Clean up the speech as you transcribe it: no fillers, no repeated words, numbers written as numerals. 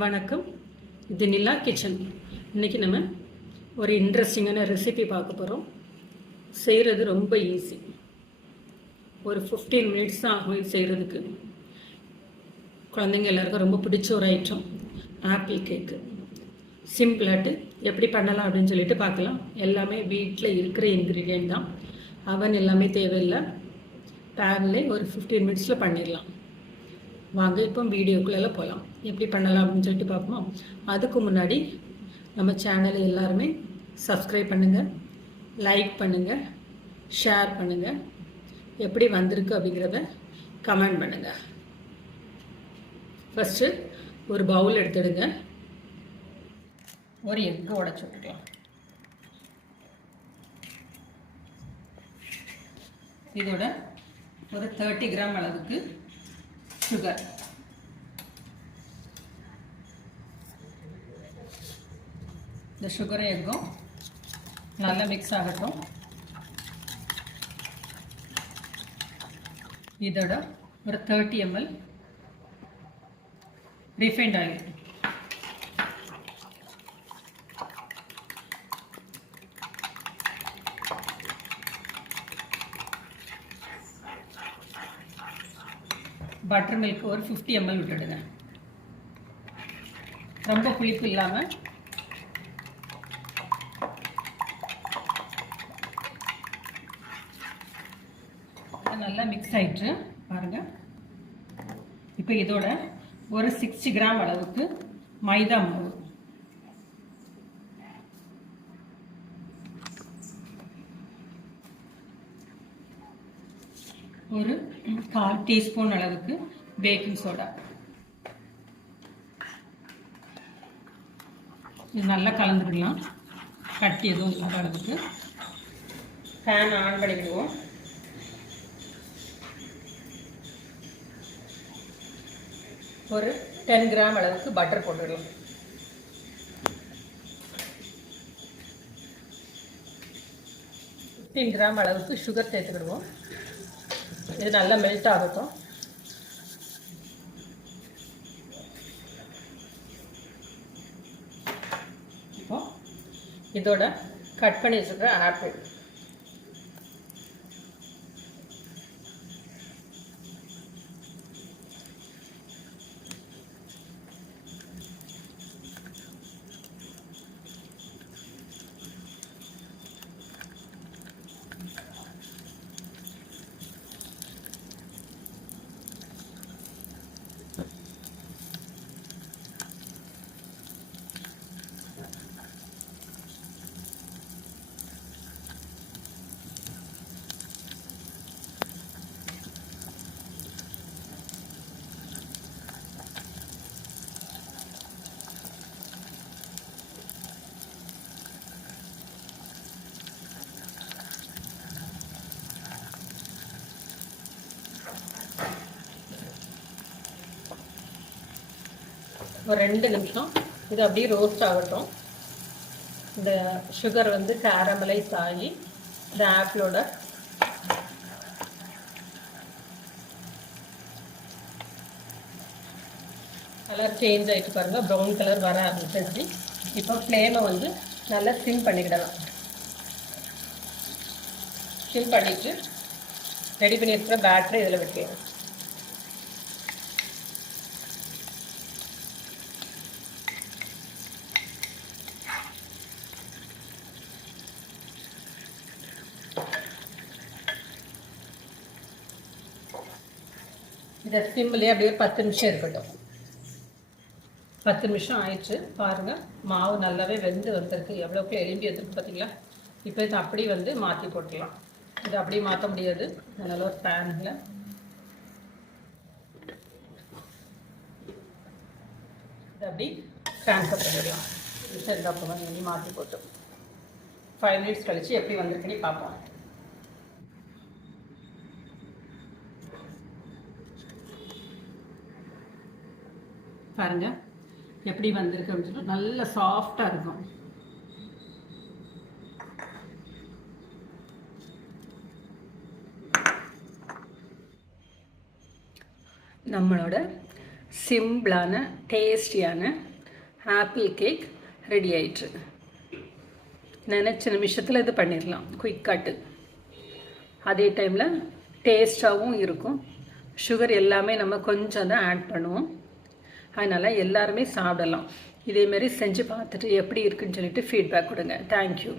வணக்கம். இது நிலா கிச்சன். இன்றைக்கி நம்ம ஒரு இன்ட்ரெஸ்டிங்கான ரெசிபி பார்க்க போகிறோம். செய்கிறது ரொம்ப ஈஸி. ஒரு 15 மினிட்ஸ் தான் ஆகும் இது செய்கிறதுக்கு. குழந்தைங்க எல்லாருக்கும் ரொம்ப பிடிச்ச ஒரு ஐட்டம் ஆப்பிள் கேக்கு. சிம்பிளாட்டு எப்படி பண்ணலாம் அப்படின்னு சொல்லிட்டு பார்க்கலாம். எல்லாமே வீட்டில் இருக்கிற இன்க்ரீடியன்ட் தான். அவன் எல்லாமே தேவையில்லை. பேனில் ஒரு 15 மினிட்ஸில் பண்ணிடலாம். வாங்க இப்போ வீடியோக்குள்ளெல்லாம் போகலாம். எப்படி பண்ணலாம் அப்படின்னு சொல்லிட்டு பார்ப்போமா. அதுக்கு முன்னாடி நம்ம சேனலை எல்லாருமே சப்ஸ்கிரைப் பண்ணுங்கள், லைக் பண்ணுங்கள், ஷேர் பண்ணுங்கள், எப்படி வந்திருக்கு அப்படிங்கிறத கமெண்ட் பண்ணுங்கள். ஃபஸ்ட்டு ஒரு பவுல் எடுத்துடுங்க. ஒரு எக்கு உடைச்சி விட்டுக்கலாம். இதோட ஒரு 30 கிராம் அளவுக்கு சுகர், இந்த சுகரை எக்கும் நல்லா மிக்ஸ் ஆகட்டும். இதோட ஒரு 30 ml refined oil, butter milk ஒரு 50 ml விட்டுடுங்க. ரொம்ப புளிப்பு இல்லாமல் நல்லா மிக்ஸ் ஆயிட்டு பாருங்க. இப்போ இதோட ஒரு 60 கிராம் அளவுக்கு மைதா மாவு, ஒரு 1/4 டீஸ்பூன் அளவுக்கு பேக்கிங் சோடா. இது நல்லா கலந்துக்கலாம், கட்டி எதுவும் இல்லாத அளவுக்கு. ஃபேன் ஆன் பண்ணிக்கிடுவோம். ஒரு 10 கிராம் அளவுக்கு பட்டர் போட்டுடலாம். கிராம் அளவுக்கு சுகர் சேர்த்துக்கிடுவோம். இது நல்லா மெல்ட் ஆகட்டும். இப்போ இதோட கட் பண்ணி வச்சுக்கிற ஆப்பிள், ஒரு 2 நிமிஷம் இது அப்படியே ரோஸ்ட் ஆகட்டும். இந்த சுகர் வந்து கேரமலைஸ் ஆகி இந்த ஆப்பிளோட கலர் சேஞ்ச் ஆகிட்டு பாருங்கள், ப்ரௌன் கலர் வர ஆரம்பிச்சிருச்சு. இப்போ ஃப்ளேமை வந்து நல்லா சிம் பண்ணிக்கிடலாம். சிம் பண்ணிவிட்டு ரெடி பண்ணி இருக்கிற பேட்டரி இதில் வைக்கலாம். இதை சிம்மிலே அப்படியே 10 நிமிஷம் இருக்கட்டும். 10 நிமிஷம் ஆயிடுச்சு பாருங்கள். மாவு நல்லாவே வெந்து வந்திருக்கு. எவ்வளோக்கு எலும்பி வந்திருக்கு பார்த்தீங்களா. இப்போ இதை அப்படி வந்து மாற்றி போட்டுடலாம். இதை அப்படியே மாற்ற முடியாது. அதனால் ஒரு பேனில் இதை அப்படி ட்ரான்ஸ்ஃபர் பண்ணிடலாம். சரி, அப்போ வந்து மாற்றி போட்டு 5 மினிட்ஸ் கழித்து எப்படி வந்திருக்குன்னு பார்ப்போம். பாருங்க எப்படி வந்திருக்கு அப்படின்னு சொல்லிட்டு நல்ல சாஃப்டாக இருக்கும். நம்மளோட சிம்பிளான டேஸ்டியான ஆப்பிள் கேக் ரெடி ஆயிடுச்சு. நினச்ச நிமிஷத்தில் இது பண்ணிடலாம், குயிக் கட்டு. அதே டைமில் டேஸ்டாகவும் இருக்கும். சுகர் எல்லாமே நம்ம கொஞ்சம் தான் ஆட் பண்ணுவோம், அதனால் எல்லாருமே சாப்பிடலாம். இதேமாரி செஞ்சு பார்த்துட்டு எப்படி இருக்குன்னு சொல்லிட்டு ஃபீட்பேக் கொடுங்க. தேங்க்யூ.